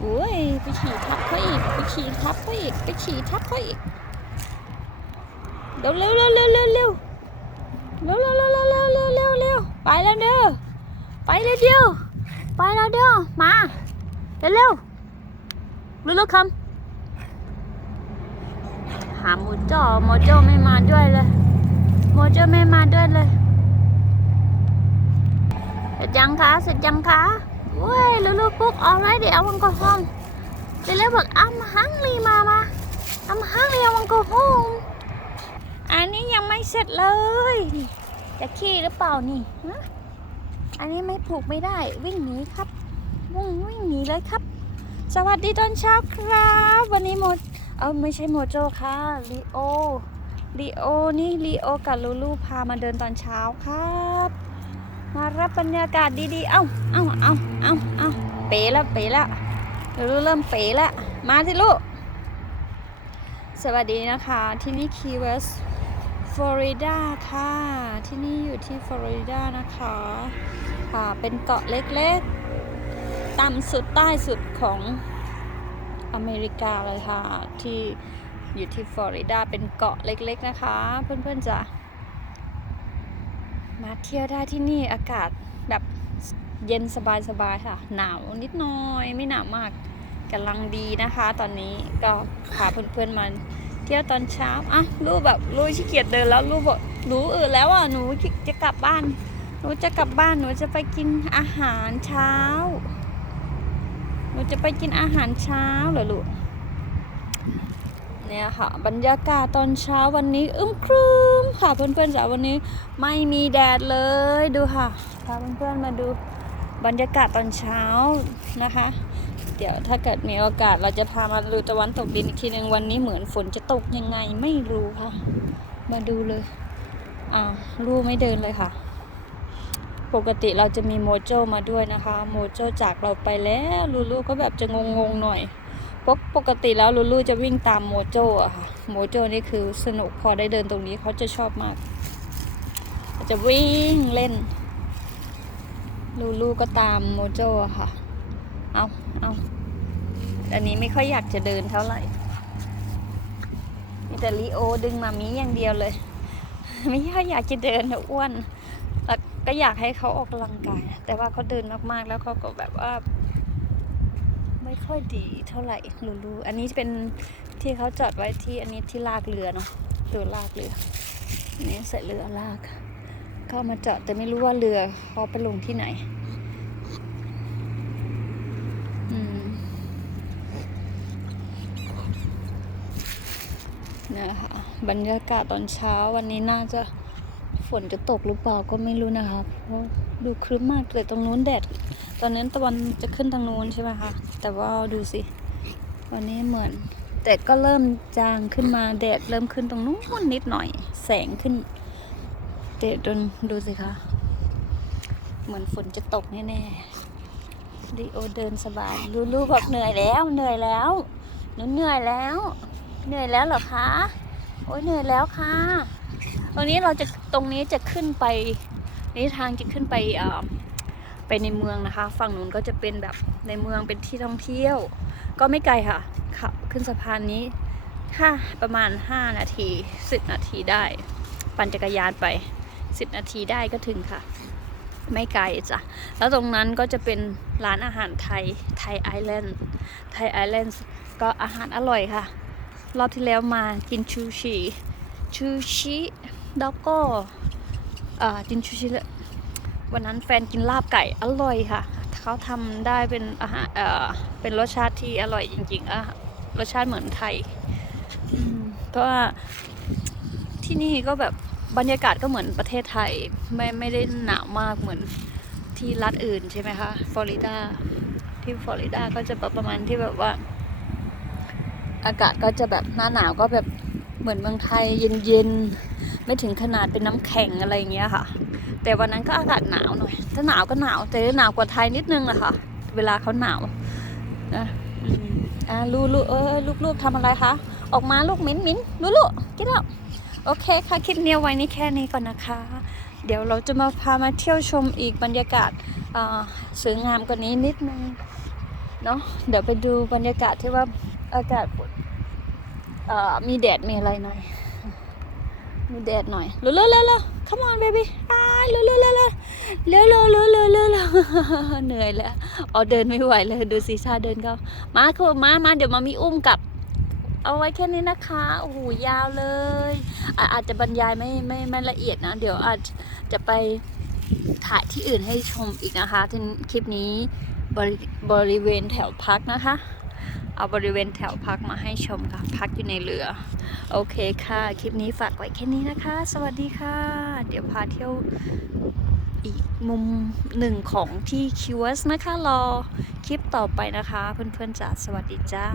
โอ้ยไปขี่ทับเขาอีกไปขี่ทับเขาอีกไปขี่ทับเขาอีกเร็วเร็วเร็วเร็วเร็วเร็วเร็วเร็วเร็วเร็วเร็วเร็วเร็วเร็วไปแล้วเด้อไปเลยเดียวไปแล้วเด้อมาเร็วเร็วเร็วเร็วคำหาหมูจ่อหมูจ่อไม่มาด้วยเลยหมูจ่อไม่มาด้วยเลยเสร็จยังคะเสร็จยังคะ ว้ยลูลูปุ๊ก already I want go home เดี๋ยวเลยบอก I'm hungry มามา I'm hungry I want go home อันนี้ยังไม่เสร็จเลย จะขี้หรือเปล่านี่ฮะอันนี้ไม่ผูกไม่ได้วิ่งหนีครับวิ่งวิ่งหนีเลยครับ สวัสดีตอนเช้าครับ วันนี้โมเออไม่ใช่โมโจค่ะลีโอลีโอนี่ลีโอกับลูลูพามาเดินตอนเช้าครับ มารับบรรยากาศดีๆ เอ้า เอ้า เอ้า เอ้า เอ้า เป๋แล้ว เป๋แล้วเรเริ่มเป๋แล้ว มาสิลูก สวัสดีนะคะ ที่นี่คีเวสฟลอริดาค่ะ ที่นี่อยู่ที่ฟลอริดานะคะค่ะเป็นเกาะเล็กๆ ต่ำสุดใต้สุดของอเมริกาเลยค่ะ ที่อยู่ที่ฟลอริดาเป็นเกาะเล็กๆนะคะ เพื่อนๆจะ มาเที่ยวได้ที่นี่อากาศแบบเย็นสบายๆค่ะ หนาวนิดหน่อยไม่หนาวมากกำลังดีนะคะ ตอนนี้ก็พาเพื่อนๆมาเที่ยวตอนเช้าอะลูกแบบลูกขี้เกียจเดินแล้วลูกบอกหนูอืดแล้วอะหนูจะกลับบ้านหนูจะกลับบ้านหนูจะไปกินอาหารเช้า หนูจะไปกินอาหารเช้าเหรอลูก เนี่ยค่ะ บรรยากาศตอนเช้าวันนี้อึมครึมค่ะเพื่อนๆจ๋าวันนี้ไม่มีแดดเลยดูค่ะพาเพื่อนๆมาดูบรรยากาศตอนเช้านะคะ เดี๋ยวถ้าเกิดมีโอกาสเราจะพามาดูตะวันตกดินอีกทีหนึ่งวันนี้เหมือนฝนจะตกยังไงไม่รู้ค่ะ มาดูเลยอ่าลูกไม่เดินเลยค่ะ ปกติเราจะมีโมโจมาด้วยนะคะ โมโจจากเราไปแล้วลูลูก็แบบจะงงๆหน่อย ปกปกติแล้วลูลูจะวิ่งตามโมโจอะค่ะ โมโจนี่คือสนุกพอได้เดินตรงนี้เขาจะชอบมาก จะวิ่งเล่น ลูลูก็ตามโมโจอะค่ะ เอาเอาอันนี้ไม่ค่อยอยากจะเดินเท่าไหร่ มีแต่ลีโอดึงมามีอย่างเดียวเลย ไม่ค่อยอยากจะเดินอ้วน แล้วก็อยากให้เขาออกกำลังกาย แต่ว่าเขาเดินมากๆแล้วเขาก็แบบว่า ไม่ค่อยดีเท่าไหร่ลูลูอันนี้เป็นที่เขาจอดไว้ที่อันนี้ที่ลากเรือเนาะตัวลากเรืออันนี้ใส่เรือลากเข้ามาจอดแต่ไม่รู้ว่าเรือเขาไปลงที่ไหนอืมนี่ยค่ะบรรยากาศตอนเช้าวันนี้น่าจะฝนจะตกหรือเปล่าก็ไม่รู้นะคะเพราะดูครึ้มมากเลยตรงนู้นแดด ตอนนั้นตะวันจะขึ้นทางนู้นใช่ไหมคะ แต่ว่าดูสิ วันนี้เหมือนแดดก็เริ่มจางขึ้นมาแดดเริ่มขึ้นตรงนู้นนิดหน่อย แสงขึ้นแดดดนดูสิคะ เหมือนฝนจะตกแน่ๆดิโอเดินสบายลูลูบอกเหนื่อยแล้วเหนื่อยแล้วหนูเหนื่อยแล้ว เหนื่อยแล้วเหรอคะโอ้ยเหนื่อยแล้วค่ะ ตรงนี้เราจะตรงนี้จะขึ้นไปนี่ทางจะขึ้นไปอ่อ ไปในเมืองนะคะ ฝั่งนู้นก็จะเป็นแบบในเมืองเป็นที่ท่องเที่ยว ก็ไม่ไกลค่ะขับขึ้นสะพานนี้ค่ะประมาณ 5 นาที 10 นาทีได้ ปั่นจักรยานไป 10 นาทีได้ก็ถึงค่ะ ไม่ไกลจ้ะ แล้วตรงนั้นก็จะเป็นร้านอาหารไทยไทยไอแลนด์ไทยไอแลนด์ก็อาหารอร่อยค่ะ รอบที่แล้วมากินชูชีชูชิแล้วก็อ่ากินชูชิเลย วันนั้นแฟนกินลาบไก่อร่อยค่ะ เขาทำได้เป็นอาหารเอ่อเป็นรสชาติที่อร่อยจริงๆอะรสชาติเหมือนไทยเพราะว่าที่นี่ก็แบบบรรยากาศก็เหมือนประเทศไทย ไม่ไม่ได้หนาวมากเหมือนที่รัฐอื่นใช่ไหมคะฟลอริดาที่ฟลอริดาก็จะแบบประมาณที่แบบว่า อากาศก็จะแบบหน้าหนาวก็แบบเหมือนเมืองไทยเย็นๆ ไม่ถึงขนาดเป็นน้ำแข็งอะไรอย่างเงี้ยค่ะ แต่วันนั้นก็อากาศหนาวหน่อย ถ้าหนาวก็หนาว แต่หนาวกว่าไทยนิดนึงอะค่ะเวลาเขาหนาวนะอ่าลูลูเออลูกลูกทำอะไรคะ ออกมาลูกมิ้นมิ้นลูลูกินแล้วโอเคค่ะ คลิปนี้ไว้นี่แค่นี้ก่อนนะคะ เดี๋ยวเราจะมาพามาเที่ยวชมอีกบรรยากาศอ่าสวยงามกว่านี้นิดนึงเนาะเดี๋ยวไปดูบรรยากาศที่ว่าอากาศอ่อมีแดดมีอะไรหน่อย มีแดดหน่อยเร็วเร็วเร็วเร็ว come on baby อ้ายเร็วเร็วเร็วเร็วเร็วเร็วเร็วเร็วเร็วเร็วเหนื่อยแล้วอ๋อเดินไม่ไหวเลยดูสีชาเดินเขามาคือมามาเดี๋ยวมามีอุ้มกลับ เอาไว้แค่นี้นะคะโอ้โหยาวเลย อาจจะบรรยายไม่ไม่ไม่ละเอียดนะ เดี๋ยวอาจจะไปถ่ายที่อื่นให้ชมอีกนะคะที่คลิปนี้บริบริเวณแถวพักนะคะ เอาบริเวณแถวพักมาให้ชมค่ะ พักอยู่ในเรือ โอเคค่ะ คลิปนี้ฝากไว้แค่นี้นะคะ สวัสดีค่ะ เดี๋ยวพาเที่ยวอีกมุมหนึ่งของที่คิวสนะคะ รอคลิปต่อไปนะคะ เพื่อนๆจ๋าสวัสดีจ้า